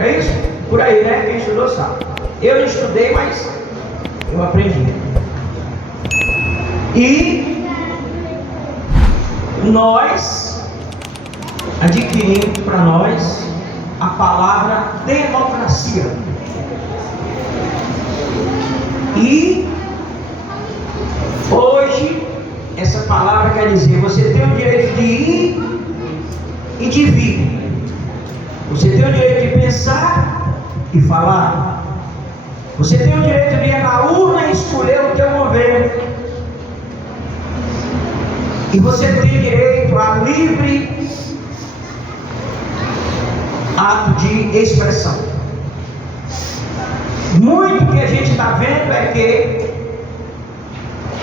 Não é isso? Por aí, né? Quem estudou sabe. Eu não estudei, mas eu aprendi. E nós adquirimos para nós a palavra democracia. E hoje essa palavra quer dizer: você tem o direito de ir e de vir. Você tem o direito de pensar e falar. Você tem o direito de ir na urna e escolher o teu governo. E você tem direito a livre ato de expressão. Muito que a gente está vendo é que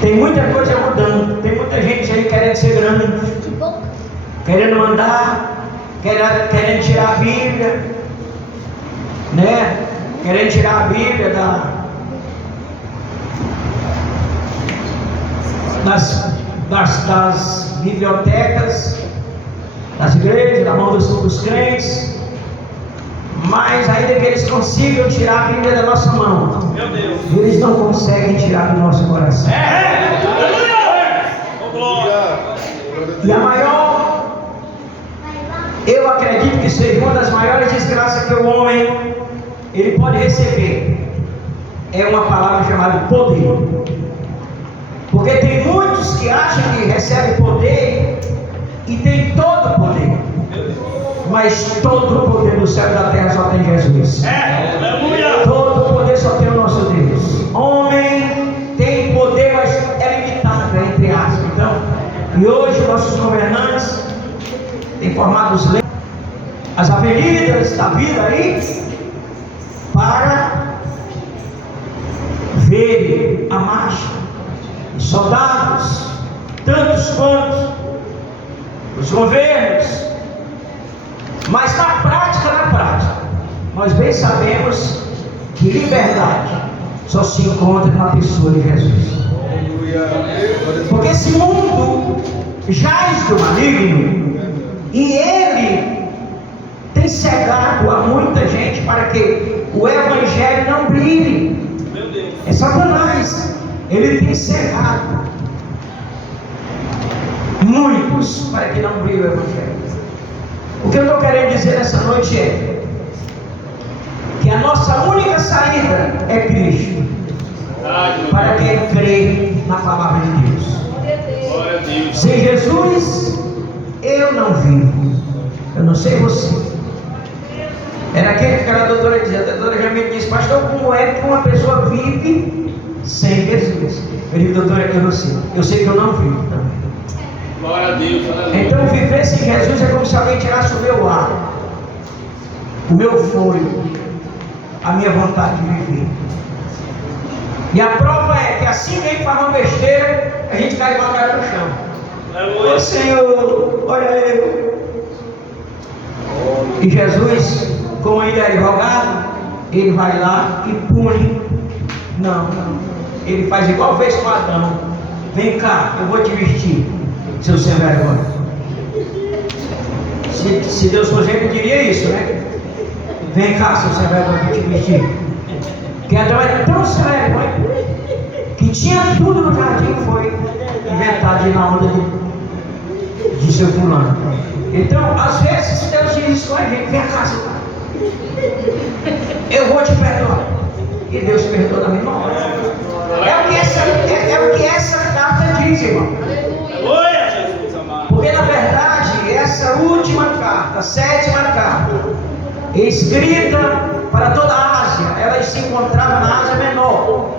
tem muita coisa mudando. Tem muita gente aí querendo ser grande, querendo mandar, querendo tirar a Bíblia, né? Querendo tirar a Bíblia das bibliotecas, das igrejas, da mão dos crentes. Mas ainda que eles consigam tirar a Bíblia da nossa mão, meu Deus, eles não conseguem tirar do nosso coração. E a maior, eu acredito que seja uma das maiores desgraças que o homem ele pode receber, é uma palavra chamada poder. Porque tem muitos que acham que recebem poder e tem todo o poder. Mas todo o poder do céu e da terra só tem Jesus. Todo o poder só tem o nosso Deus. Homem tem poder, mas é limitado, entre aspas. Então, e hoje nossos governantes têm formado as avenidas da vida aí para ver a marcha de soldados, tantos quantos os governos. Mas na prática, nós bem sabemos que liberdade só se encontra na pessoa de Jesus. Porque esse mundo jaz do maligno e ele tem cegado a muita gente para que o evangelho não brilhe. É Satanás, ele tem cegado muitos para que não brilhe o evangelho. O que eu estou querendo dizer nessa noite é que a nossa única saída é Cristo, para quem crê na palavra de Deus. Sem Jesus eu não vivo. Eu não sei você. Era aquele que a doutora dizia. A doutora Jamil disse: pastor, como é que uma pessoa vive sem Jesus? Eu disse: doutora, é que eu sei que eu não vivo também. Glória a Deus. Então viver sem Jesus é como se alguém tirasse o meu ar, o meu fôlego, a minha vontade de viver. E a prova é que assim que a gente faz uma besteira, a gente cai com a cara no chão. Ô Senhor, olha eu. E Jesus, como ele é advogado, ele vai lá e pune. Não. Ele faz igual fez com Adão. Vem cá, eu vou te vestir, seu sem vergonha. Se Deus fosse ele, diria isso, né? Vem cá, seu sem vergonha, vou te vestir. Que Adão era tão sem vergonha que tinha tudo no jardim, foi inventado de ir na onda de seu fulano. Então, às vezes, se Deus diz isso com a gente: vem cá, seu pai, eu vou te perdoar. E Deus perdoa da mesma hora. É o que essa carta diz, irmão. Porque na verdade, essa última carta, a 7ª carta, escrita para toda a Ásia, ela se encontrava na Ásia Menor.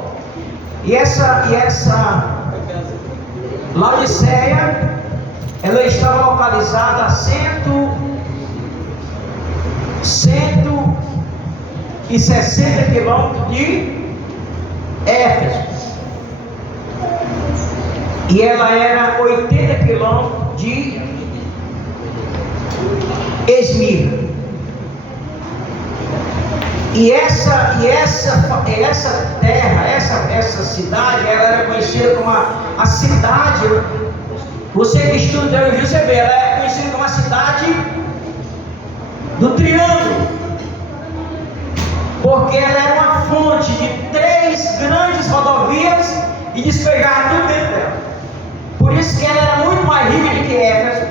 E essa Laodiceia, ela estava localizada a 160 quilômetros de Éfeso. E ela era 80 quilômetros de Esmirna. E essa terra, essa cidade, ela era conhecida como a cidade. Você que estuda teologia, você vê, ela é conhecida como a cidade do triângulo. porque ela era uma fonte de 3 grandes rodovias e despejava tudo dentro dela. Por isso que ela era muito mais rica do que Éfeso,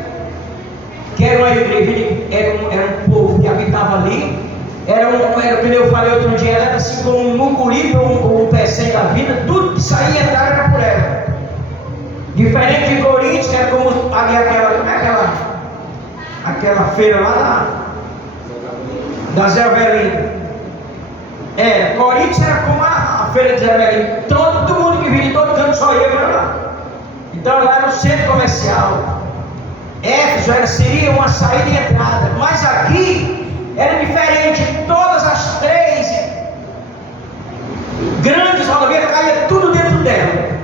que era uma igreja, era um povo que habitava ali. Era como eu falei outro dia, ela era assim como um mucuripe ou um pecém da vida, tudo que saía entrava era por ela. Diferente de Coríntios, que era como ali aquela feira lá da Zé Avelino. Coríntios era como a feira de Zé Avelino. Todo mundo que vinha de todo canto só ia para lá. Então lá era um centro comercial. Éfeso seria uma saída e entrada. Mas aqui era diferente. Todas as 3 grandes rodovias caíam tudo dentro dela.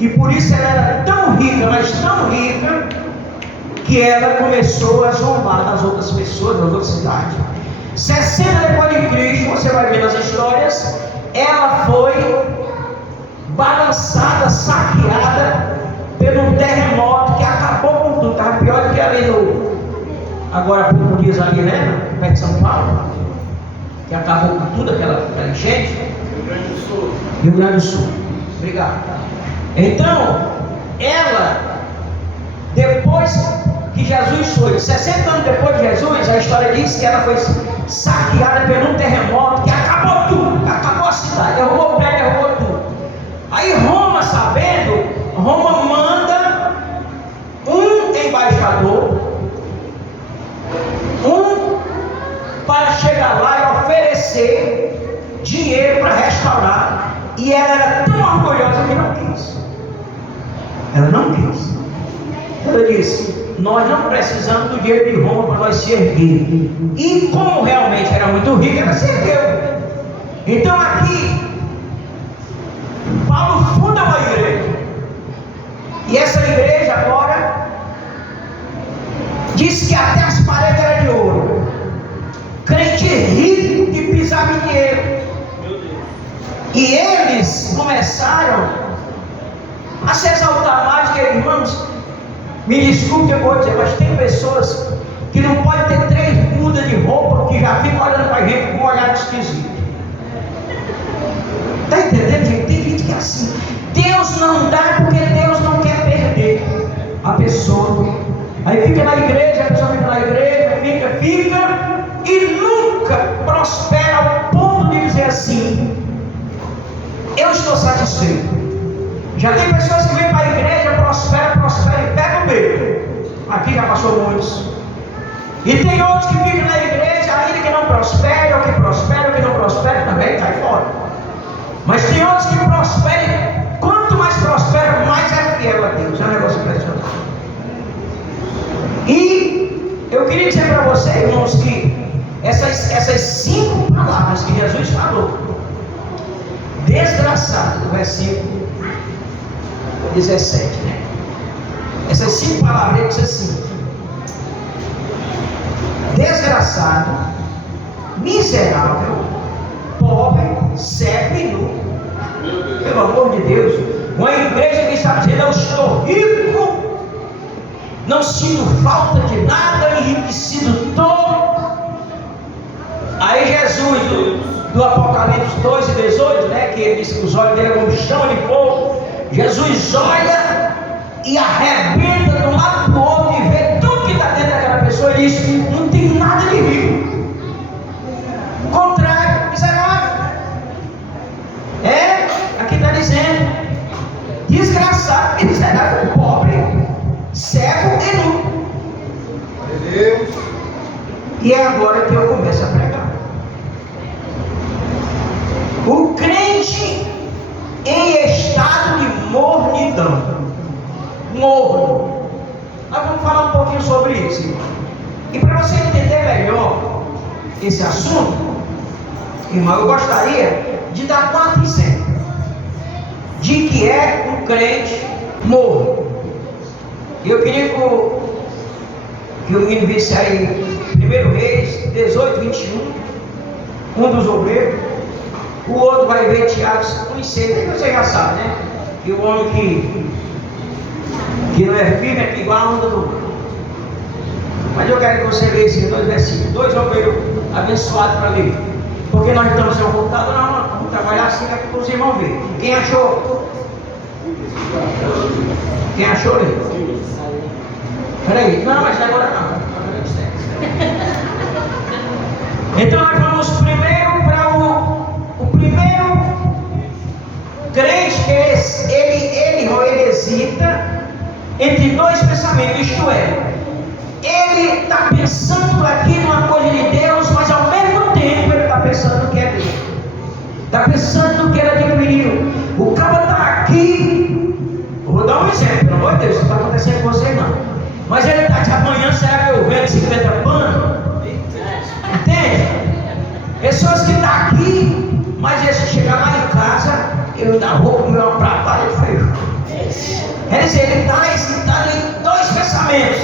E por isso ela era tão rica, mas tão rica, que ela começou a zombar das outras pessoas, das outras cidades. 60 depois de Cristo, você vai ver nas histórias, ela foi balançada, saqueada por um terremoto que acabou com tudo. Estava pior do que ali agora há pouco dias ali, né? Perto de São Paulo, que acabou com tudo, aquela enchente. Rio Grande do Sul. Obrigado. Então, ela, depois que Jesus foi, 60 anos depois de Jesus, a história diz que ela foi saqueada por um terremoto que acabou tudo, acabou a cidade, derrubou o prédio, derrubou tudo. Aí Roma, sabendo, Roma manda um embaixador, para chegar lá e oferecer dinheiro para restaurar, e ela era tão orgulhosa que não quis. Ela não quis. Ela disse: nós não precisamos do dinheiro de Roma para nós se erguer. E como realmente era muito rica, ela se ergueu. Então aqui Paulo funda uma igreja. E essa igreja agora diz que até as paredes eram de ouro. Crente rico que pisava em dinheiro. E eles começaram a se exaltar mais, que irmãos, me desculpe, eu vou dizer, mas tem pessoas que não podem ter 3 mudas de roupa, que já ficam olhando para a gente com um olhar esquisito. Está entendendo, gente? Tem gente que é assim. Deus não dá porque Deus não quer perder a pessoa. Aí fica na igreja, a pessoa fica na igreja, fica e nunca prospera ao ponto de dizer assim: eu estou satisfeito. Já tem pessoas que vêm para a igreja, prospera e pega o medo. Aqui já passou muitos. E tem outros que ficam na igreja, ainda que não prospera, ou que prospera, ou que não prospera, também cai fora. Mas tem outros que prosperam, quanto mais prospera, mais é fiel a Deus. É um negócio impressionante. E eu queria dizer para você, irmãos, que essas 5 palavras que Jesus falou, desgraçado, do versículo 17, né? Essas 5 palavras, ele diz assim: desgraçado, miserável, pobre, cego e nu. Pelo amor de Deus, uma igreja que está dizendo: eu estou rico, não sinto falta de nada, enriquecido todo. Aí Jesus, do Apocalipse 2 e 18, né, que ele diz que os olhos dele eram como chama de fogo. Jesus olha e arrebenta de um lado para o outro e vê tudo que está dentro daquela pessoa e diz: não tem nada de rico. Contrário, miserável. Aqui está dizendo: desgraçado, miserável, pobre, cego e nu. Deus. E é agora que eu começo a pregar. O crente em estado de mornidão. Morno. Nós vamos falar um pouquinho sobre isso, irmão. E para você entender melhor esse assunto, irmão, eu gostaria de dar 4 exemplos de que é um crente morno. Eu queria que o menino visse aí 1 Reis 18, 21, um dos obreiros. O outro vai ver Tiago 1,6, que você já sabe, né? Que o homem que não é firme é igual a onda do mar. Mas eu quero que você leia esses 2 versículos, 2 obreiros abençoados para ler. Porque nós estamos em um computador, não, vamos trabalhar assim para os irmãos verem. Quem achou? Quem achou ali? Peraí, não, mas agora não. Então nós vamos primeiro para o primeiro crente, que ele hesita entre dois pensamentos, isto é, ele está pensando aqui numa coisa de Deus, mas ao mesmo tempo ele está pensando que é Deus, está pensando no que ele adquiriu. O cara está aqui, eu vou dar um exemplo, pelo amor de Deus, isso não está acontecendo com você não, mas ele está de amanhã, será que eu vendo 50 panos? Entende? Pessoas que estão aqui, mas eles chegar lá em casa, eu ainda vou comer uma pratada de feijão. Quer dizer, ele está excitado em dois pensamentos.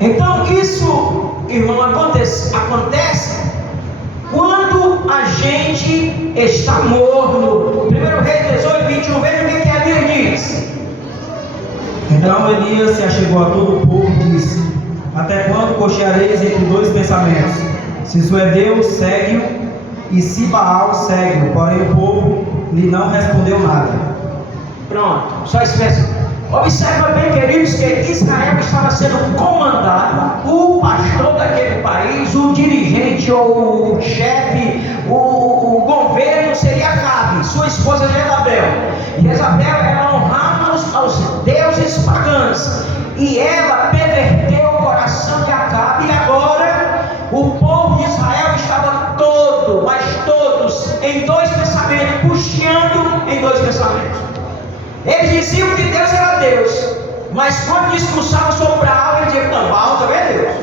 Então isso, irmão, acontece quando a gente está morno. 1 Reis 18, 21, veja o que Elias diz. Então Elias se achegou a todo o povo e disse: até quando cocheareis entre dois pensamentos? Se isso é Deus, segue-o, e se Baal, segue-o. Porém o povo lhe não respondeu nada. Pronto, só espécie. Observa bem, queridos, que Israel estava sendo comandado, o pastor daquele país, o dirigente ou o chefe, o governo seria Acabe, sua esposa Jezabel. Jezabel era honrada aos deuses pagãos, e ela perverteu o coração de Acabe, e agora o povo de Israel estava todo, mas todos, em dois pensamentos, cocheando em dois pensamentos. Eles diziam que Deus era Deus, mas quando discursavam sobre Baal, eles diziam: não, Baal também é Deus.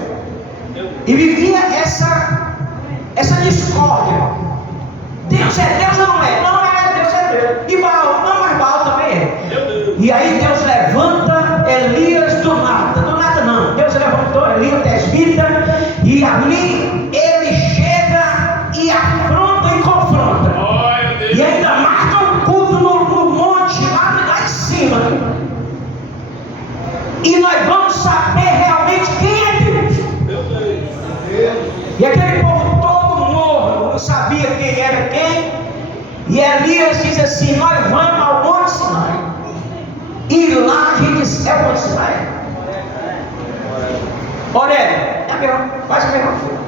E vivia essa discórdia. Deus é Deus ou não é? Não é, Deus é Deus. E Baal, não, mas Baal também é. E aí Deus levanta Elias do nada não. Deus levantou Elias tesbita, e ali ele chega e afronta e confronta. E ainda marca um culto no monte, lá em cima. E nós vamos saber realmente quem é Deus. E aquele povo todo morto, não sabia quem era quem. E Elias diz assim: nós vamos ao Monte Sinai. E lá a gente é o Monte Sinai. Aurélio, faz a mesma coisa.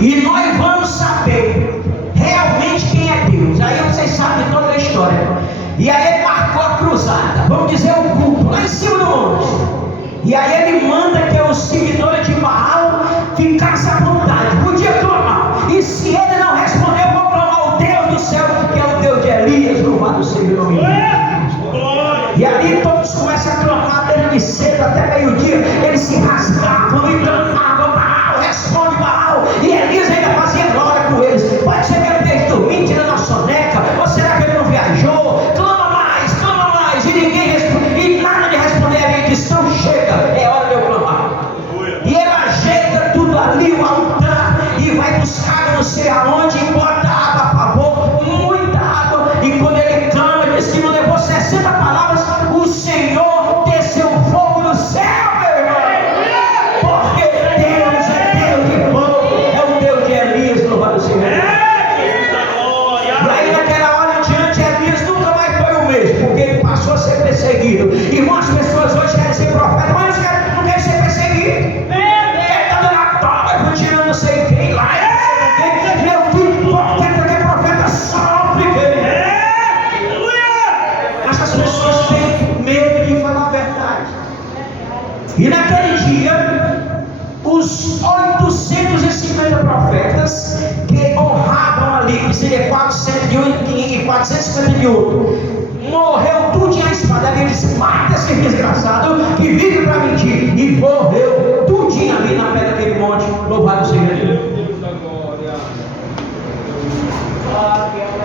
E nós vamos saber realmente quem é Deus. Aí vocês sabem toda a história. E aí ele marcou a cruzada, vamos dizer o culto, lá em cima do monte. E aí ele manda que os seguidores de Baal ficassem à vontade, podia clamar. E se ele não responder, eu vou clamar o Deus do céu, que é o Deus de Elias, louvado seja o nome de Deus. E ali todos começam a clamar desde cedo até meio-dia. Eles se rasgavam e clamavam: Baal, responde Baal. E Elias ainda fazia glória com eles. Pode ser que ele esteja dormindo, tirando a soneca, ou será que ele não viajou? Clama mais, e ninguém responde, e nada de responder. Ele diz: não, chega, é hora de eu clamar. E ele ajeita tudo ali, o altar, e vai buscar não sei aonde, e bota água a favor, muita água. E quando ele clama, diz que não levou 60 palavras, o Senhor desceu fogo do céu, meu irmão. Porque Deus é Deus de fogo, é o Deus de Elias, louvado seja. E aí naquela hora em diante, Elias nunca mais foi o mesmo, porque ele passou a ser perseguido. Irmão, as pessoas hoje querem ser profeta, mas não querem ser perseguido. Quer estar dando a toga, tirando não sei quem lá, meu filho, quer que é profeta, sofre. Essas pessoas têm medo de falar a verdade. E naquele dia, os 850 profetas que honravam ali, que seria 400 de um e 450 de outro, morreu tudo a espada. Ele disse: mata esse desgraçado que vive para mentir. E morreu tudinho ali na pedra daquele monte. Louvado seja Deus.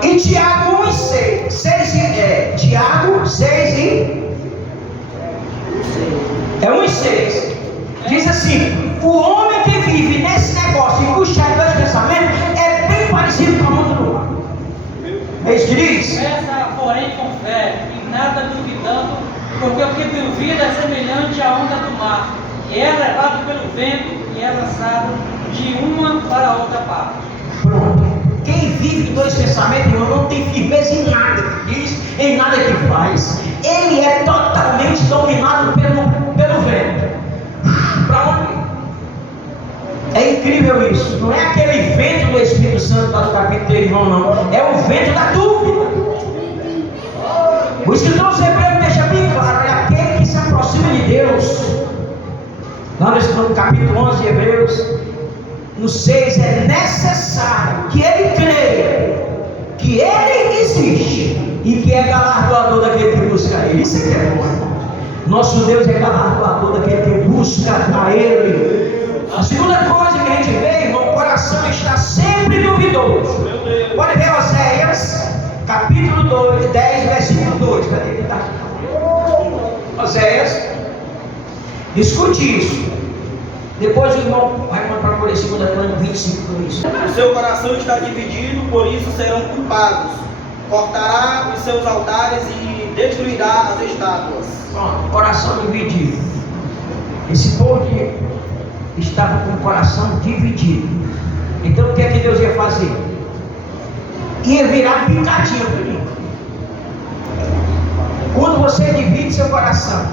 E Tiago 1 e 6, Tiago 6 e 1 e 6 diz assim: o homem que vive nesse negócio e puxa dois pensamentos é bem parecido com a onda do mar. É isso que diz? Peça, porém, com fé, e nada duvidando, porque o que duvida é semelhante à onda do mar, e é levado pelo vento e é lançado de uma para outra parte. Pronto. vive em dois pensamentos, irmão, não tem firmeza em nada que diz, em nada que faz. Ele é totalmente dominado pelo vento. Para onde? É incrível isso. Não é aquele vento do Espírito Santo lá do capítulo 3, irmão, não. É o vento da dúvida. O escritor aos Hebreus deixa bem claro: é aquele que se aproxima de Deus. Lá no capítulo 11 de Hebreus, no 6, é necessário que ele creia que ele existe e que é galardoador daquele que busca a ele. Isso é que é bom, irmão. Nosso Deus é galardoador daquele que busca a ele. A segunda coisa que a gente vê, irmão, o coração está sempre duvidoso. Pode ver Oséias, capítulo 2, 10, versículo 2. Cadê que está? Oséias, escute isso. Depois o irmão vai mandar por 2 Crônicas 25, 2. O seu coração está dividido, por isso serão culpados. Cortará os seus altares e destruirá as estátuas. Pronto, coração dividido. Esse povo estava com o coração dividido. Então o que é que Deus ia fazer? Ia virar picadinho para mim. Quando você divide seu coração,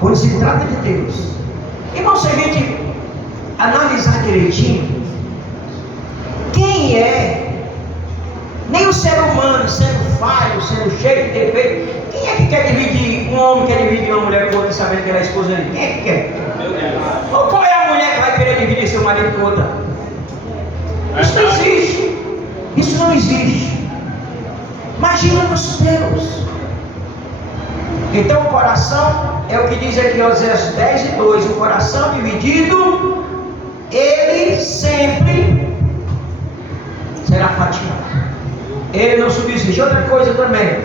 quando se trata de Deus, irmão, se a gente analisar direitinho, quem é, nem o ser humano, sendo falho, sendo cheio de defeito, quem é que quer dividir? Um homem quer dividir uma mulher com outra, sabendo que ela é esposa dele? Quem é que quer? Ou qual é a mulher que vai querer dividir seu marido com outra? Isso não existe. Isso não existe. Imagina nosso Deus. Então o coração, é o que diz aqui Oséias 10 e 2, o coração dividido, ele sempre será fatiado. Ele não subsiste. Outra coisa também,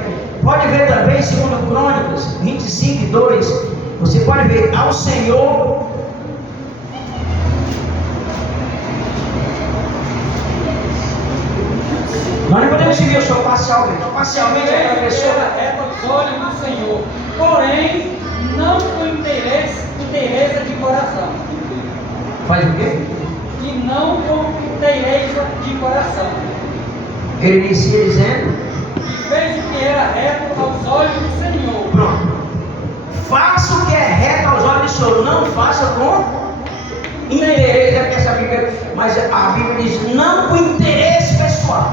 pode ver também, segundo Crônicas 25 e 2, você pode ver: ao Senhor nós não podemos seguir o Senhor parcialmente. Parcialmente é a pessoa é aos olhos do Senhor, porém não com inteireza de coração. faz o quê? E não com inteireza de coração. Ele inicia dizendo: E fez o que era reto aos olhos do Senhor. pronto, faça o que é reto aos olhos do Senhor, não faça com interesse. É que essa Bíblia, mas a Bíblia diz: não com interesse pessoal.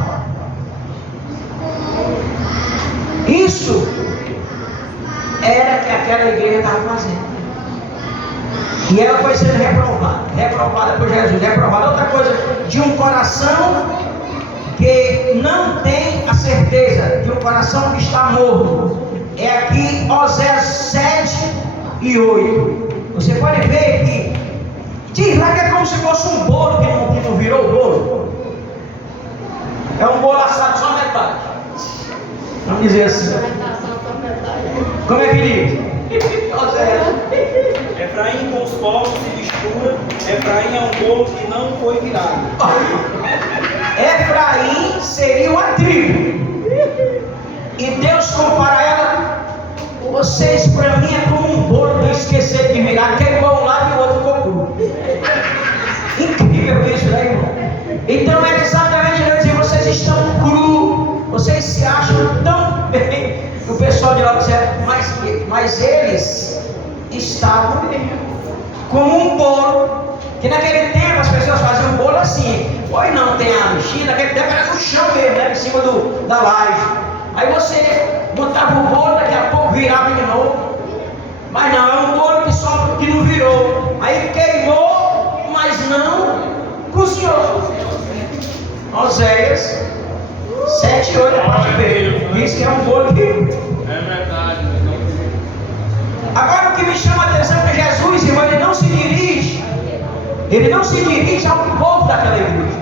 Isso era que aquela igreja estava fazendo. E ela foi sendo reprovada por Jesus. Reprovada. Outra coisa, de um coração que não tem a certeza, de um coração que está morto. É aqui Oséias 7 e 8. Você pode ver que diz lá que é como se fosse um bolo que não virou bolo. É um bolo assado só metade. Vamos dizer assim. Como é que diz? Efraim com os povos se mistura. Efraim é um bolo que não foi virado. Efraim seria uma tribo. E Deus compara ela: vocês para mim é como um bolo que esqueceram de virar, queimou um lado e o outro ficou cru. Incrível isso, né, irmão? Então era exatamente dizer: vocês estão cru, vocês se acham tão bem. O pessoal de lá dizia: mas eles estavam como um bolo. Que naquele tempo as pessoas faziam bolo assim. Hoje não tem a lixinha, naquele tempo era no chão mesmo, né, em cima da laje. Aí você botava o bolo, daqui a pouco virava de novo. Mas não, é um bolo que não virou. Aí queimou, mas não cozinhou. Oséias 7 e 8, a parte B. Diz que é um bolo que... É verdade. Agora o que me chama a atenção é que Jesus, irmão, ele não se dirige ao povo daquela igreja.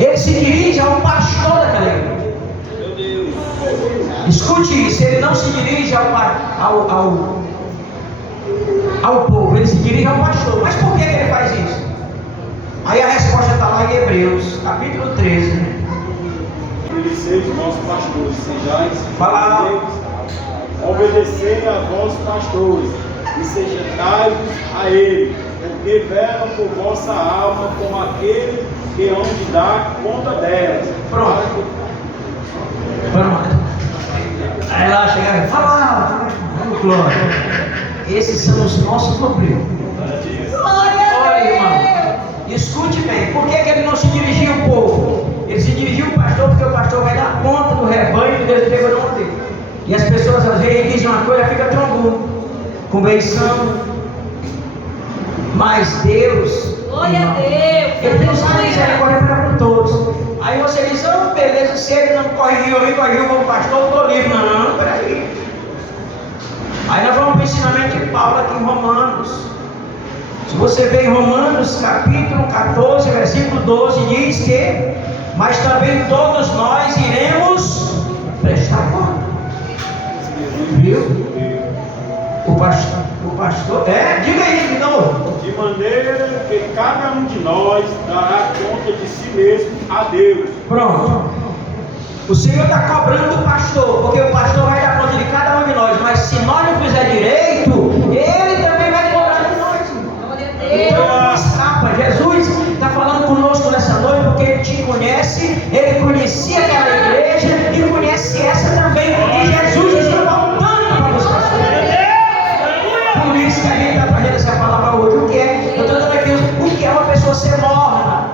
Ele se dirige ao pastor daquela igreja. Meu Deus. Escute isso: ele não se dirige ao povo, ele se dirige ao pastor. Mas por que ele faz isso? Aí a resposta está lá em Hebreus, capítulo 13. Obedecei os vossos pastores, sejais Fala. obedecei a vossos pastores e sujeitai-vos a ele, porque velam por vossa alma como aquele que hão de dar conta delas. Pronto. Aí lá chega, fala, glória. Esses são os nossos obreiros. Olha, irmão, escute bem, por que ele não se dirigia ao povo? Ele se dirigiu ao pastor, porque o pastor vai dar conta do rebanho que Deus entregou na mão dele. E as pessoas às vezes dizem uma coisa, fica trombudo, com benção. Mas Deus, glória a Deus, Ele tem essa misericórdia para todos. Aí você diz, oh, beleza, se ele não corrigiu como pastor, eu estou livre. Não, peraí. Aí nós vamos para o ensinamento de Paulo aqui em Romanos. Se você vê em Romanos capítulo 14, versículo 12, diz que, mas também todos nós iremos prestar conta. Viu? O pastor, diga aí de novo. De maneira que cada um de nós dará conta de si mesmo a Deus. Pronto. O Senhor está cobrando do pastor, porque o pastor vai dar conta de cada um de nós, mas se nós não fizer direito, ele também vai cobrar de nós. Então não escapa. Jesus está falando conosco nessa noite, porque Ele te conhece, Ele conhecia aquela igreja e conhece essa também. E Jesus está voltando para buscar a sua igreja. Por isso que a gente está trazendo essa palavra hoje. O que é? Eu estou dando aqui o que é uma pessoa ser morna.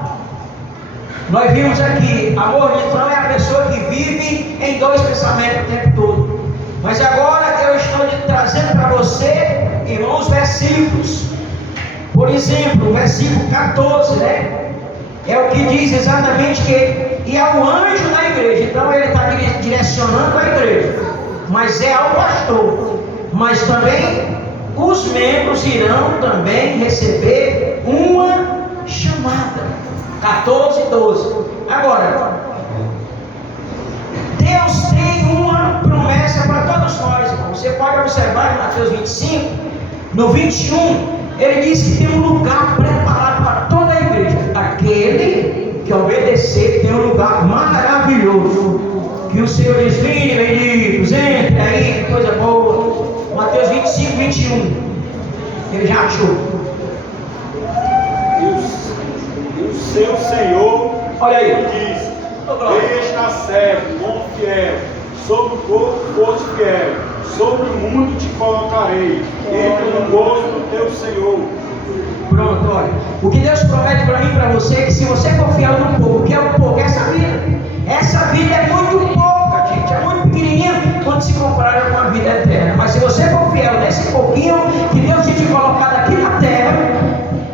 Nós vimos aqui, a mornidão é a pessoa que vive em dois pensamentos o tempo todo. Mas agora eu estou trazendo para você, irmãos, versículos. Por exemplo, o versículo 14, né? É o que diz exatamente que e ao anjo da igreja. Então ele está direcionando a igreja, mas é ao pastor. Mas também os membros irão também receber uma chamada. 14 e 12. Agora, Deus tem uma promessa para todos nós, irmão. Você pode observar em Mateus 25, no 21, ele diz que tem um lugar preparado para toda a igreja. Aquele que obedecer tem um lugar maravilhoso. Que o Senhor diz: vinde, benditos, entre aí, coisa boa. Mateus 25, 21. Ele já achou. E o seu Senhor, olha aí, diz: deixa servo, bom fiel, sobre o povo foste fiel, sobre o mundo te colocarei, entra no gozo do teu Senhor. Pronto, olha. O que Deus promete para mim e para você é que se você for fiel no pouco, que é o pouco, essa vida é muito pouca, gente, é muito pequenininha quando se comparada com a vida eterna. Mas se você for fiel nesse pouquinho que Deus te colocado aqui na terra,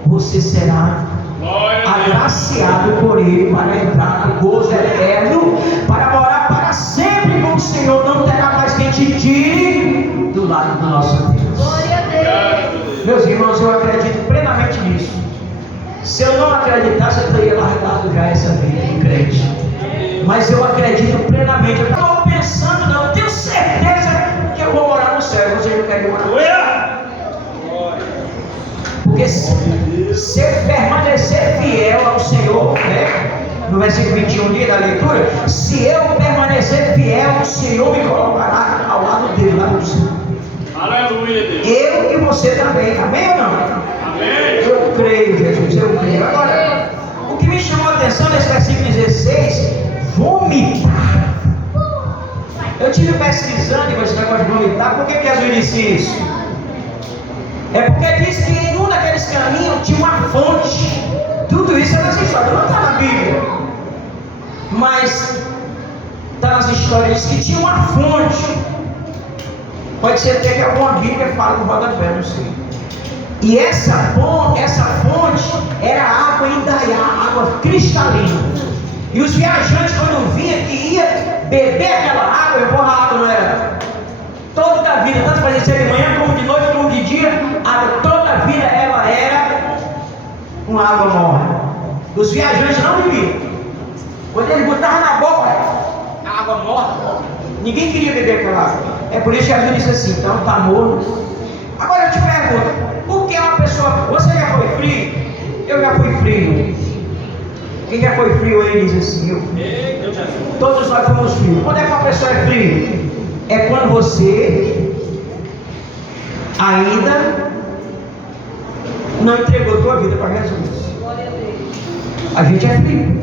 você será agraciado por Ele para entrar no gozo eterno, para morar para sempre com o Senhor. Não terá mais quem te tire do lado do nosso Deus. Glória a Deus. Meus irmãos, eu acredito plenamente nisso. Se eu não acreditasse, eu teria largado já essa vida de crente. Mas eu acredito plenamente. Eu não estou pensando, não. Eu tenho certeza que eu vou morar no céu. Você não quer morar no céu? Porque se permanecer fiel ao Senhor, né? No versículo 21 da leitura, se eu permanecer fiel, o Senhor me colocará ao lado dele, lá no céu. Aleluia, Deus. Eu e você também, amém ou não? Amém. Eu creio, Jesus, eu creio. Agora, o que me chamou a atenção nesse versículo 16, vomitar. Eu estive pesquisando com esse negócio de vomitar. Por que Jesus disse isso? É porque diz que em um daqueles caminhos tinha uma fonte. Tudo isso é nessa história, não está na Bíblia, mas está nas histórias, diz que tinha uma fonte. Pode ser até que alguma Bíblia fala do rodapé, não sei. E essa fonte era água Indaiá, água cristalina. E os viajantes, quando vinham, que ia beber aquela água, empurrar a água, não era toda a vida, tanto fazia ser de manhã como de noite, como de dia, toda a vida ela era uma água morna. Os viajantes não bebiam. Quando eles botavam na boca, a água morna, ninguém queria beber aquela água. É por isso que Jesus disse assim: então está morno. Agora eu te pergunto, por que uma pessoa, você já foi frio? Eu já fui frio. Quem já foi frio aí diz assim: eu fui. Todos nós fomos frios. Quando é que uma pessoa é fria? É quando você ainda não entregou a tua vida para Jesus. A gente é frio.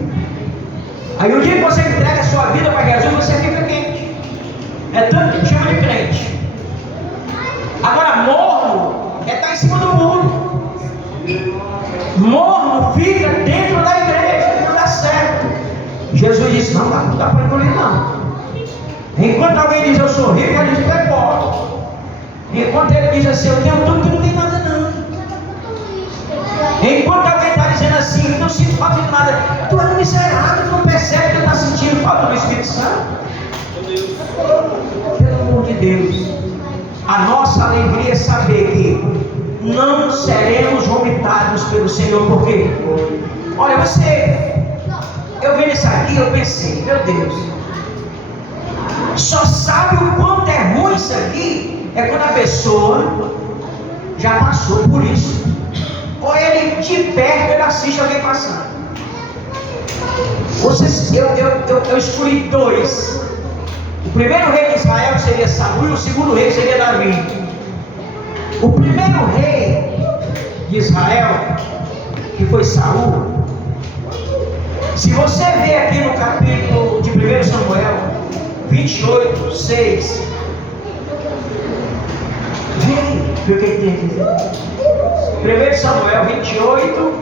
Aí o dia que você entrega a sua vida para Jesus, você fica quente. É tanto que chama de crente. Agora, morno é estar em cima do muro. Morno fica dentro da igreja, não dá certo. Jesus disse: não dá para engolir, não. Enquanto alguém diz eu sou rico, ele diz que é pobre. Enquanto ele diz assim, eu tenho tudo, que não tem nada não. Enquanto alguém está dizendo assim, não sinto falta de nada, tu é um miserável, tu não percebe que está sentindo falta do Espírito Santo. Pelo amor de Deus, a nossa alegria é saber que não seremos vomitados pelo Senhor. Por quê? Olha, eu vendo isso aqui, eu pensei, meu Deus, só sabe o quanto é ruim isso aqui é quando a pessoa já passou por isso, ou ele de perto ele assiste alguém passando. Eu escolhi dois. O primeiro rei de Israel seria Saul e o segundo rei seria Davi. O primeiro rei de Israel, que foi Saul, se você ver aqui no capítulo de 1 Samuel 28, 6, vê o que tem aqui. 1 Samuel 28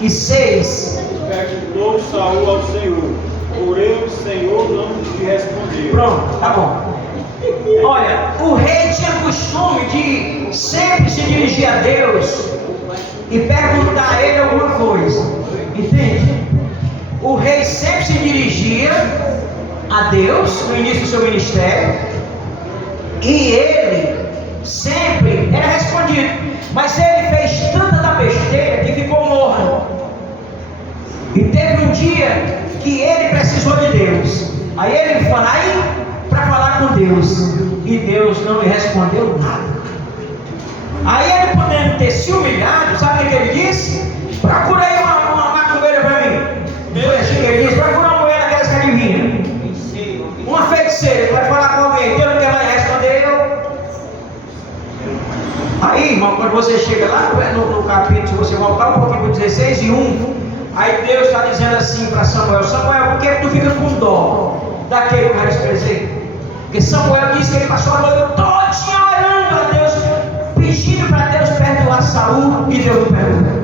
e 6. Perguntou Saul ao Senhor, porém o Senhor não lhe respondeu. Pronto, tá bom. Olha, o rei tinha costume de sempre se dirigir a Deus e perguntar a ele alguma coisa. Entende? O rei sempre se dirigia a Deus no início do seu ministério e ele sempre era respondido. Mas ele fez tanta da besteira que ficou morno. E teve um dia que ele precisou de Deus. Aí ele vai para falar com Deus e Deus não lhe respondeu nada. Aí ele, podendo ter se humilhado, sabe o que ele disse? Procura aí uma macumbeira para mim. Foi assim que ele disse: procura uma mulher daquelas que adivinha, uma feiticeira que vai falar com alguém. Deus não quer mais responder. Aí, irmão, quando você chega lá no capítulo, se você voltar um pouquinho para 16 e 1, aí Deus está dizendo assim para Samuel: Samuel, por que tu fica com dó daquele que eu desprezei? Porque Samuel disse que ele passou a noite todinha orando a Deus, pedindo para Deus perdoar Saul, e Deus não perdoou.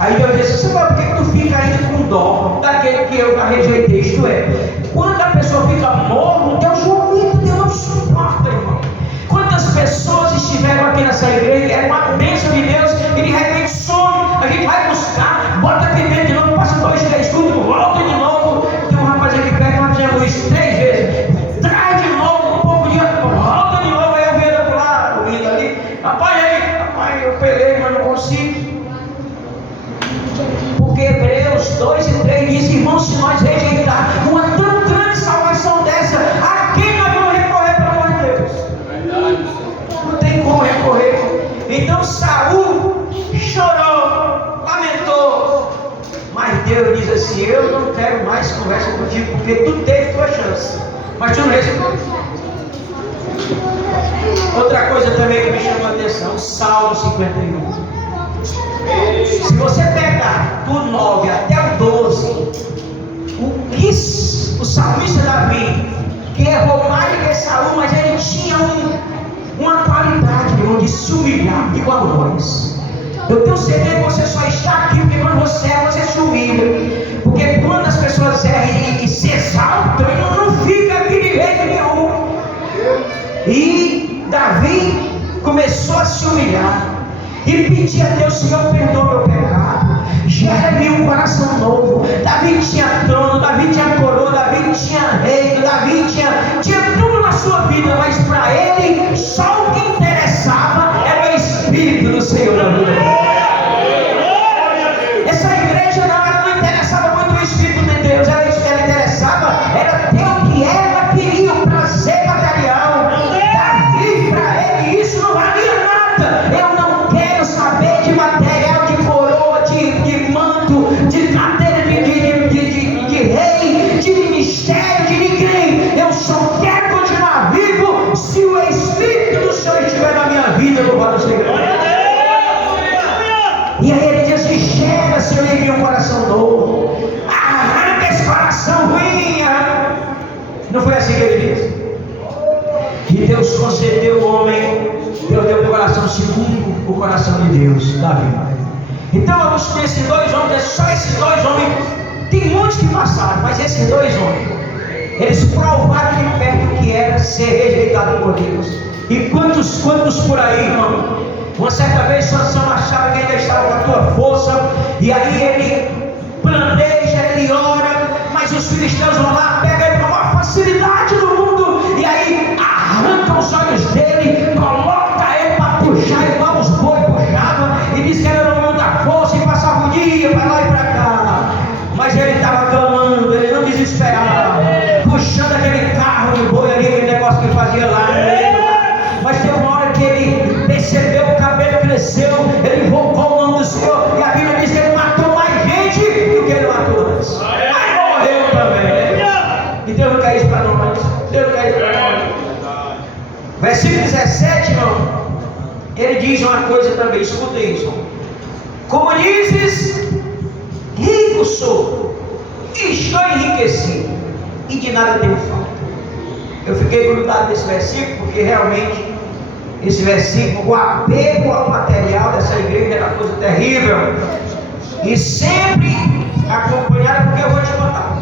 Aí Deus disse: Samuel, por que tu fica ainda com dó daquele que eu rejeitei? Isto é, quando a pessoa fica morno, Deus vomita, Deus não suporta, irmão. Quantas pessoas estiveram aqui nessa igreja, é uma bênção de Deus, e de repente some, a gente vai buscar, bota aqui dentro de novo, passa 2, 3 cultos, volta de novo. Tem um rapaz aqui perto, nós fizemos isso 3 vezes, traz de novo, um pouco de volta de novo. Aí eu vendo por lá, ouvindo ali, rapaz, eu pelei, mas não consigo. Porque Hebreus 2 e 3 diz: irmãos, se nós rejeitar uma tão grande salvação dessa, a quem nós vamos recorrer, pelo amor de Deus? Não tem como recorrer. Então Saul chorou, lamentou, mas Deus diz assim: eu não quero mais conversa contigo, porque tu teve tua chance, mas tu não recebeu. Outra coisa também que me chamou a atenção, Salmo 51. Se você pegar do 9 até o 12, o que o salmista Davi, que errou mais do que Saul, mas ele tinha uma qualidade de se humilhar igual a nós. Eu tenho certeza que você só está aqui porque quando você erra, você se humilha. Porque quando as pessoas erram e se exaltam, não fica aqui de jeito nenhum. E Davi começou a se humilhar e pedir a Deus: Senhor, perdoa meu pecado, gera-me um coração novo. Davi tinha trono, Davi tinha coroa, Davi tinha reino, Davi tinha tudo na sua vida, mas para ele só o que interessava era o Espírito do Senhor na vida. Essa igreja não interessava muito o Espírito de Deus, ela interessava era ter o que ela queria, o prazer material. Davi, para ele isso não valia nada. Eu não quero saber de material, de coroa, de manto, de cadeira de rei, de ministério, de ninguém. Deus concedeu ao homem, Deus deu o coração segundo o coração de Deus, Davi. Então vamos ter esses dois homens, é só esses dois homens. Tem muitos que passaram, mas esses dois homens, eles provaram de perto o que era ser rejeitado por Deus. E quantos por aí, irmão? Uma certa vez Sansão achava que ainda estava com a tua força, e aí ele planeja, ele ora, mas os filisteus vão lá, pegam ele com a maior facilidade do mundo, e aí arrancam os olhos dele, coloca ele para puxar igual os boi puxavam, e diz que era no mundo da força, e passava o dia para lá e para cá. Mas ele estava clamando, ele não desesperava, puxando aquele carro de boi ali, aquele negócio que fazia lá no meio. Mas teve uma hora que ele percebeu, o cabelo cresceu, ele invocou o nome do Senhor, e a Bíblia diz que ele matou mais gente do que ele matou antes. Aí morreu também. E Deus não quer isso para nós. Deus não quer isso para nós. Versículo 17, irmão, ele diz uma coisa também, escuta isso. Como dizes, rico sou, estou enriquecido, e de nada tenho falta. Eu fiquei grudado nesse versículo, porque realmente esse versículo, o apego ao material dessa igreja era coisa terrível, e sempre acompanhada, porque eu vou te contar,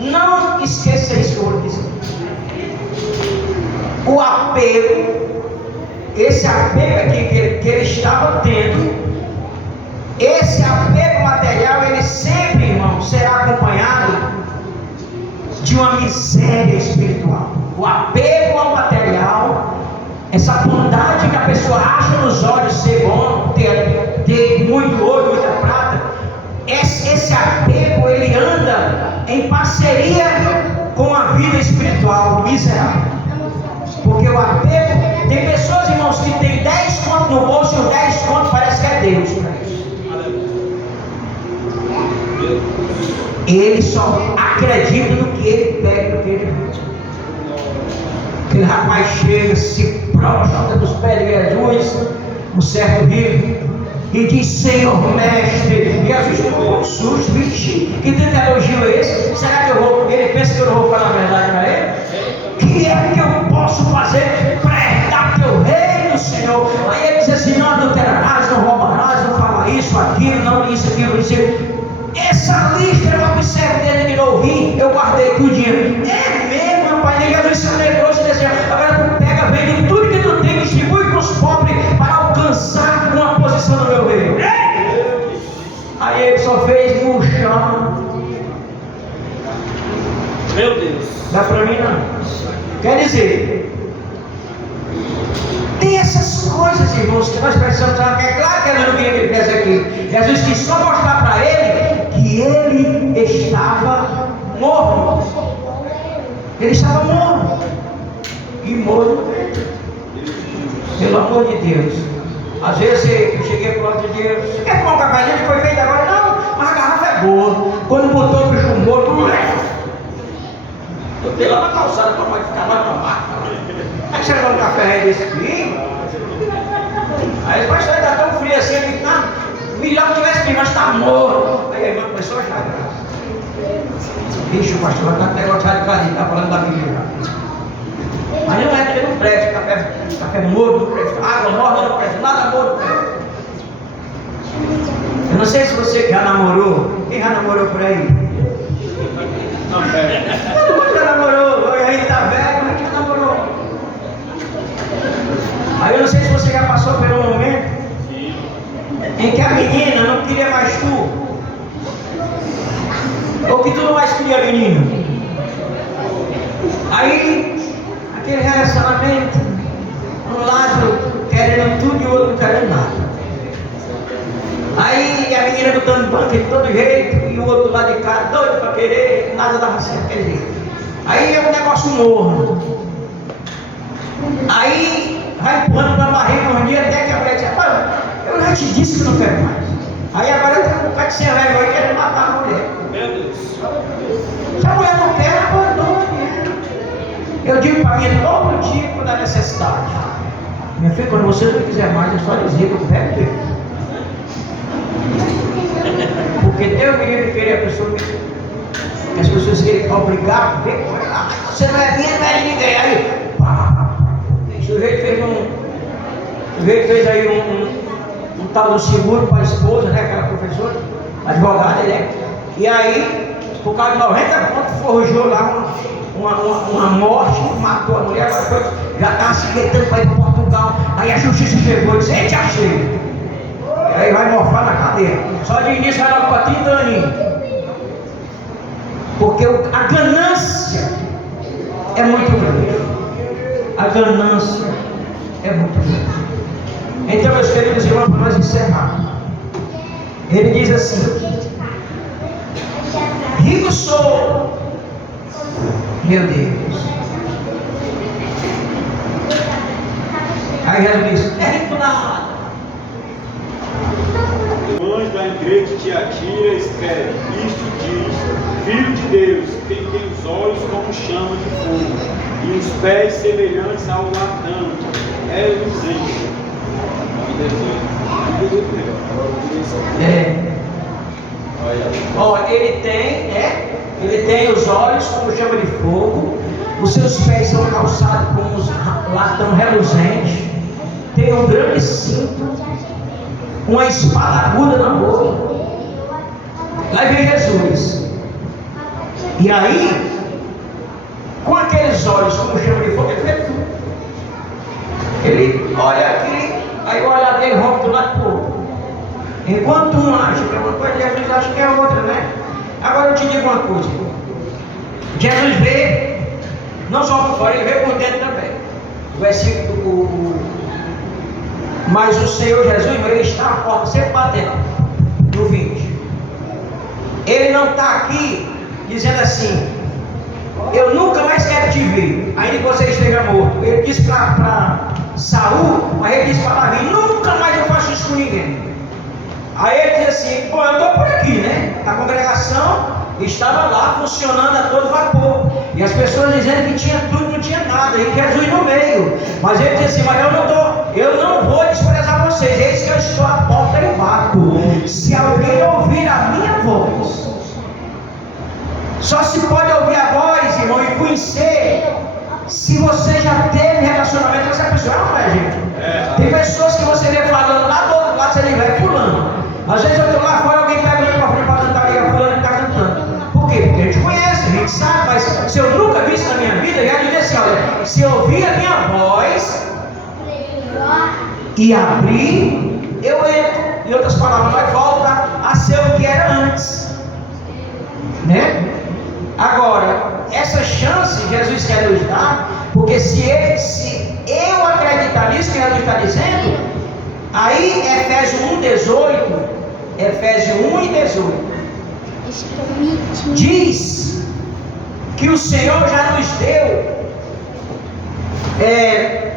não esqueça isso que eu vou dizer. O apego, esse apego aqui que ele estava tendo, esse apego material, ele sempre, irmão, será acompanhado de uma miséria espiritual. O apego ao material, essa bondade que a pessoa acha nos olhos ser bom, ter muito ouro, muita prata, esse apego, ele anda em parceria com a vida espiritual miserável. Porque o apego, tem pessoas, irmãos, que tem 10 contos no bolso e os 10 contos parece que é Deus para eles. Ele só acredita no que ele pega, no que ele vê. Aquele rapaz chega, se prostra dos pés de Jesus, um certo rico, e diz: Senhor mestre. E Jesus ficou um susto, vixe, que elogio é esse? Será que eu vou? Ele pensa que eu não vou falar a verdade para ele? Que é que eu posso fazer para herdar teu reino, Senhor? Aí ele diz assim: não adulterarás, não roubarás, não falar isso, aquilo, não isso, aquilo, isso. Essa lista eu observo dele de novinho, eu guardei tudinho. É mesmo, meu pai, Jesus se alegrou, se deseja. Agora tu pega, vende tudo que tu tem, distribui para os pobres para alcançar uma posição no meu reino. Aí ele só fez murchar. Meu Deus. Dá para mim não. Quer dizer, tem essas coisas, irmãos, que nós precisamos saber. É claro que ele não queria que ele fizesse aqui. Jesus quis só mostrar para ele que ele estava morto. Ele estava morto. E morto, pelo amor de Deus. Às vezes eu cheguei para o outro dia: você quer tomar um cafezinho que foi feito agora? Não, mas a garrafa é boa. Quando botou o bicho morto, eu dei lá na calçada para mãe ficar lá tomar. Aí você vai um café desse frio? Aí o pastor está tão frio assim, ele tá melhor que tivesse frio, mas está morto. Aí a irmã começou a achar graça. Bicho, o pastor vai estar até gostado de carinho, está falando da Bíblia. Mas não é porque não presta, café morto não presta, água morta não presta, nada morto não presta. Eu não sei se você já namorou. Quem já namorou por aí? Não, todo mundo já namorou, a gente está velho, mas já namorou. Aí eu não sei se você já passou por um momento em que a menina não queria mais tu, ou que tu não mais queria a menina. Aí aquele relacionamento, um lado querendo tudo e o outro não querendo nada. Aí a menina botando banco de todo jeito e o outro lá de cá doido para querer, nada dava certo aquele jeito. Aí é um negócio morno. Aí vai empurrando para a barriga um dia até que a mulher diz: eu já te disse que não quero mais. Aí agora tem um bocado de sem vergonha querendo matar a mulher. Meu Deus. Se a mulher não quer, abandone. Eu digo para mim todo dia quando há necessidade: minha filha, quando você não quiser mais, é só dizer que eu pego Deus. Porque Deus menino querer a pessoa que as pessoas querem obrigar a ver com ela. Você não é minha, não é de ninguém. Aí, pá, deixa sujeito fez aí um tal do seguro para a esposa, né? Aquela professora, advogada, né? E aí, por causa de 90 pontos, forjou lá uma morte, matou a mulher, já estava se retando para ir para Portugal. Aí a justiça chegou e disse: "Ei, te achei." E aí vai morfar na cadeia. Só de início vai logo para 30 aninhos. Porque a ganância é muito grande. A ganância é muito grande. Então, meus queridos irmãos, para nós encerrar, ele diz assim: rico sou, meu Deus. Aí Jesus diz: é rico nada. O anjo da igreja de Tiatira escreve: isto diz, Filho de Deus, quem tem os olhos como chama de fogo e os pés semelhantes ao latão, é luzente. Ele tem os olhos como chama de fogo, os seus pés são calçados com um latão reluzente, tem um grande cinto, uma espada aguda na boca. Lá vem Jesus. E aí, com aqueles olhos como chama de fogo, ele vê tudo. Ele olha aqui, aí o olhar dele rompe do lado para o outro. Enquanto um acha que é uma coisa, Jesus acha que é outra, né? Agora eu te digo uma coisa: Jesus vê não só por fora, ele vê por dentro também. O versículo, mas o Senhor Jesus, ele está à porta, sempre batendo, no 20. Ele não está aqui dizendo assim: eu nunca mais quero te ver, ainda que você esteja morto. Ele disse para Saul, mas ele disse para Davi: nunca mais eu faço isso com ninguém. Aí ele diz assim: pô, eu estou por aqui, né? A congregação estava lá funcionando a todo vapor, e as pessoas dizendo que tinha tudo, não tinha nada, e Jesus no meio. Mas ele diz assim: mas eu não vou desprezar vocês, eis que eu estou à porta e bato. Se alguém ouvir a minha voz, só se pode ouvir a voz, irmão, e conhecer se você já teve relacionamento com essa pessoa. Não é, gente? Tem pessoas que você vê falando lá do outro lado, você nem vai fulano. Às vezes eu estou lá fora, alguém pega o microfone para cantar, liga fulano e está cantando. Por quê? Porque a gente conhece, a gente sabe, mas se eu nunca vi isso na minha vida, já diria assim: olha, se eu ouvir a minha voz e abrir, eu entro. Em outras palavras, vai voltar a ser o que era antes, né? Agora, essa chance Jesus quer nos dar, porque se eu acreditar nisso que Jesus está dizendo, aí Efésios 1 e 18 diz que o Senhor já nos deu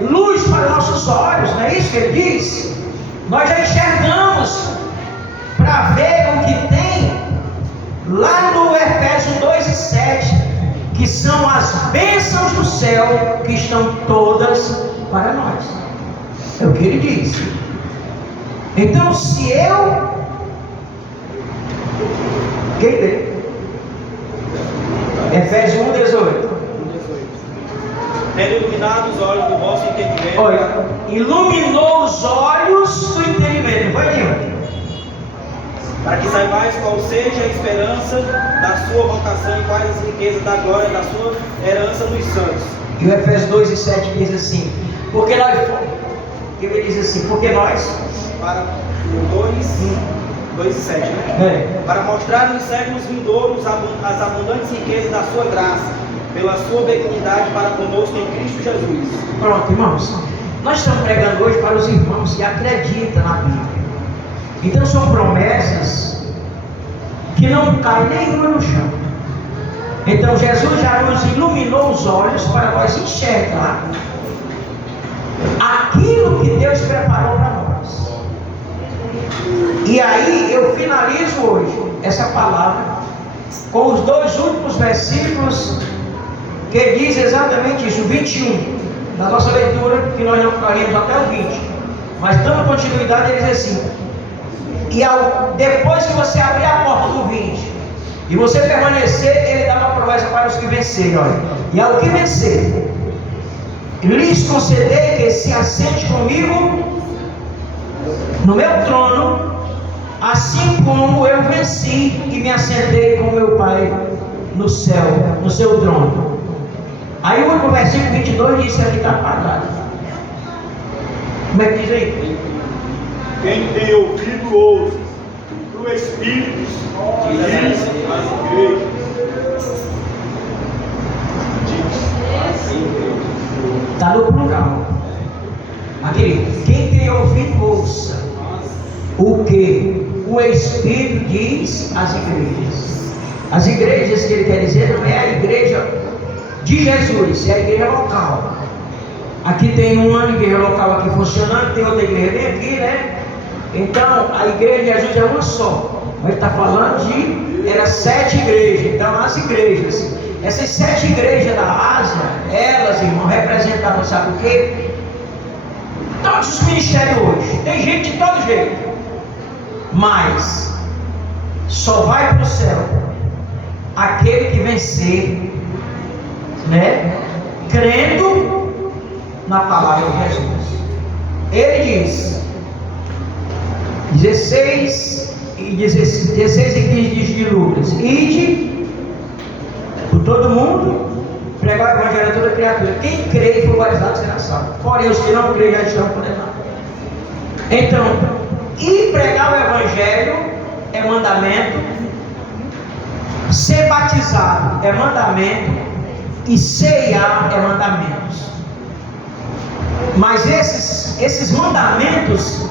luz para os nossos olhos, não é isso que ele diz? Nós já enxergamos para ver o que tem lá no Efésios 2 e 7, que são as bênçãos do céu que estão todas para nós. É o que ele diz. Então, se eu... Quem lê? Efésios 1, 18. Tendo iluminado os olhos do vosso entendimento. Olha, iluminou os olhos do entendimento, vai Nil? Para que saibais qual seja a esperança da sua vocação e quais as riquezas da glória da sua herança nos santos. E o Efésios 2 e 7 diz assim: porque nós, ele diz assim, porque nós, para o 2 e 7, né? Para mostrar nos séculos vindouros as abundantes riquezas da sua graça, pela sua benignidade para conosco em Cristo Jesus. Pronto, irmãos, nós estamos pregando hoje para os irmãos que acreditam na Bíblia. Então são promessas que não caem nenhuma no chão. Então Jesus já nos iluminou os olhos para nós enxergar aquilo que Deus preparou para nós. E aí eu finalizo hoje essa palavra com os 2 últimos versículos que diz exatamente isso, o 21 da nossa leitura, que nós não faremos até o 20, mas dando continuidade, ele diz assim: depois que você abrir a porta do 20 e você permanecer, ele dá uma promessa para os que vencerem, olha. E ao que vencer, lhes concedei que se assente comigo no meu trono, assim como eu venci e me assentei com meu Pai no céu, no seu trono. Aí o último versículo 22 diz: isso aqui está apagado. Como é que diz aí? Quem tem ouvido, ouça o que o Espírito diz às igrejas. Está no plural. Aqui, quem tem ouvido, ouça o que o Espírito diz às igrejas. As igrejas que ele quer dizer não é a igreja de Jesus, é a igreja local. Aqui tem uma igreja local aqui funcionando, tem outra igreja bem aqui, né? Então a igreja de Jesus é uma só. Mas está falando era 7 igrejas. Então as igrejas, essas 7 igrejas da Ásia, elas, irmão, representavam, sabe o quê? Todos os ministérios hoje. Tem gente de todo jeito, mas só vai para o céu aquele que vencer, né? Crendo na palavra de Jesus. Ele diz 16 e 15 de Lucas: ide por todo mundo, pregar o evangelho a toda criatura. Quem crê e for batizado será salvo, porém os que não creem já estão condenados. Então, ir pregar o evangelho é mandamento, ser batizado é mandamento e ceiar é mandamentos. Mas esses mandamentos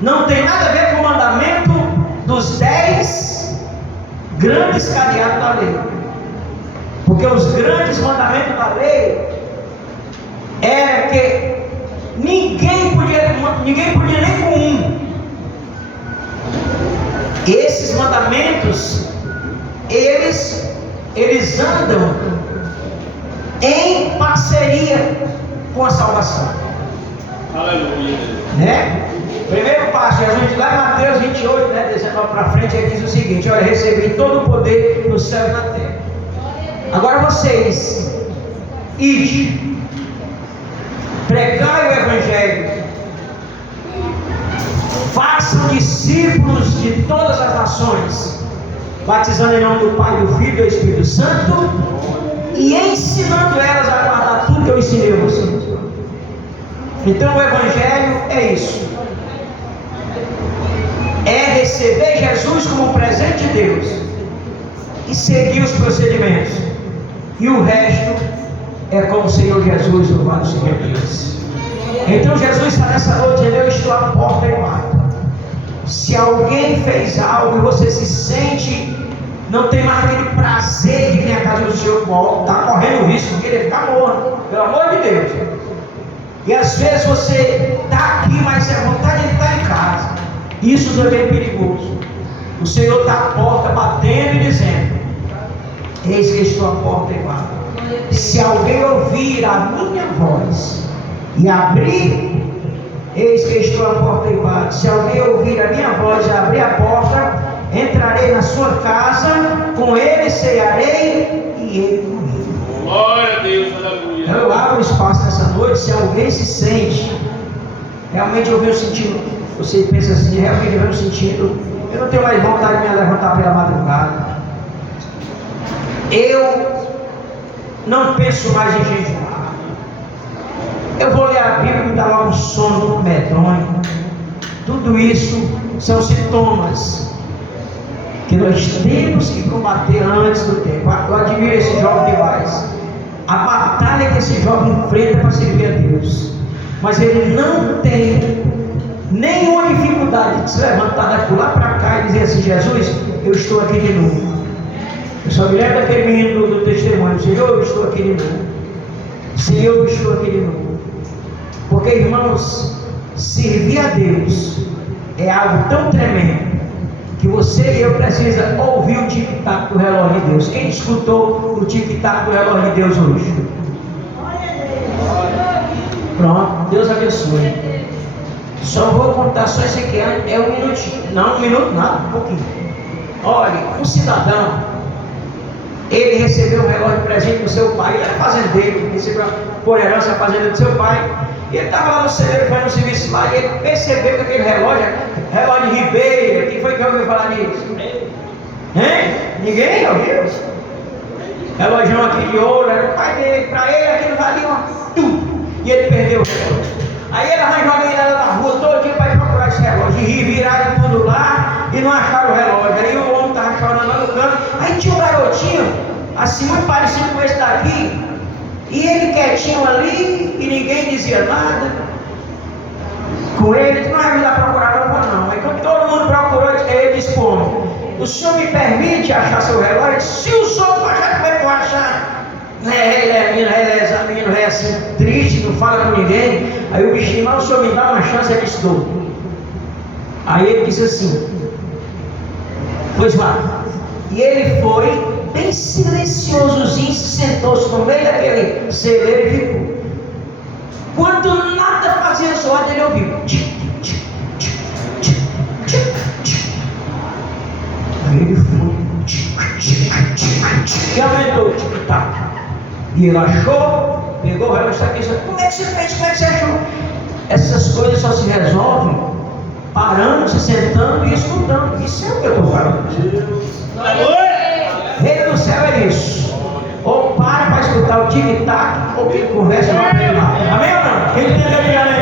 não tem nada a ver com o mandamento dos 10 grandes cadeados da lei. Porque os grandes mandamentos da lei era que ninguém podia nem com um. Esses mandamentos, eles andam em parceria com a salvação. Aleluia. Né? Primeiro passo, Jesus lá em Mateus 28, né, 19 para frente, ele diz o seguinte: olha, recebi todo o poder no céu e na terra. Agora vocês, ide, pregai o evangelho, façam discípulos de todas as nações, batizando em nome do Pai, do Filho e do Espírito Santo, e ensinando elas a guardar tudo que eu ensinei a vocês. Então o evangelho é isso, é receber Jesus como presente de Deus e seguir os procedimentos, e o resto é como o Senhor Jesus, louvado seja Deus. Então Jesus está nessa noite: eu estou à porta e bato. Se alguém fez algo e você se sente, não tem mais aquele prazer de vir à casa do Senhor, está correndo o risco de querer ficar morto, pelo amor de Deus. E às vezes você está aqui, mas é vontade de estar em casa. Isso também é perigoso. O Senhor está à porta batendo e dizendo: eis que estou à porta e bato. Se alguém ouvir a minha voz e abrir, eis que estou à porta e bato. Se alguém ouvir a minha voz e abrir a porta, entrarei na sua casa, com ele cearei e ele comigo. Glória a Deus, aleluia. Eu abro espaço nessa noite. Se alguém se sente, realmente eu venho sentindo, você pensa assim, realmente eu venho sentindo, eu não tenho mais vontade de me levantar pela madrugada, eu não penso mais em jejuar, eu vou ler a Bíblia e me dá logo um sono medonho. Tudo isso são sintomas que nós temos que combater antes do tempo. Eu admiro esse jovem demais, a batalha que esse jovem enfrenta para servir a Deus, mas ele não tem nenhuma dificuldade de se levantar daqui lá para cá e dizer assim: Jesus, eu estou aqui de novo. Eu só me lembro daquele menino do testemunho: Senhor, eu estou aqui de novo. Senhor, eu estou aqui de novo. Porque, irmãos, servir a Deus é algo tão tremendo que você e eu precisa ouvir o tic-tac do relógio de Deus. Quem escutou o tic-tac do relógio de Deus hoje? Pronto, Deus abençoe. Só vou contar só esse aqui, é um minutinho. Não, um minuto nada, um pouquinho. Olha, um cidadão Ele recebeu um relógio de presente do seu pai. Ele era fazendeiro, recebeu por herança a fazenda do seu pai. E ele estava lá no celeiro fazendo um serviço lá. E ele percebeu que aquele relógio de Ribeira. Quem foi que ouviu falar nisso? Hein? Ninguém ouviu? Relógio aqui de ouro, era o pai dele. Para ele aquilo valia tudo. E ele perdeu o relógio. Aí ele arranjou a menina na rua todo dia para ir procurar esse relógio. E viraram tudo lá e não acharam o relógio. Aí o homem estava chorando lá no canto. Aí tinha um garotinho, assim, muito parecido com esse daqui. E ele quietinho ali e ninguém dizia nada. Com ele, não vai me dar procurar não. Aí quando todo mundo procurou, ele disse: como? O senhor me permite achar seu relógio? Se o senhor não achar, como é que eu vou achar? Ele é assim, triste, não fala com ninguém. Aí o bichinho, mas o senhor me dá uma chance, ele disse: dou. Aí ele disse assim: pois vá. E ele foi, bem silenciosozinho, se sentou-se no meio daquele celeiro e ficou. Quando nada fazia zoada, ele ouviu. Aí ele foi. E aumentou o tic-tac. E ele achou, pegou o relógio e disse: como é que você fez? Como é que você achou? Essas coisas só se resolvem parando, se sentando e escutando. Isso é o que eu estou falando. Reino do céu é isso. Ou para escutar o tic-tac, ou que conversa não aprende nada. Amém ou não? Quem entendeu?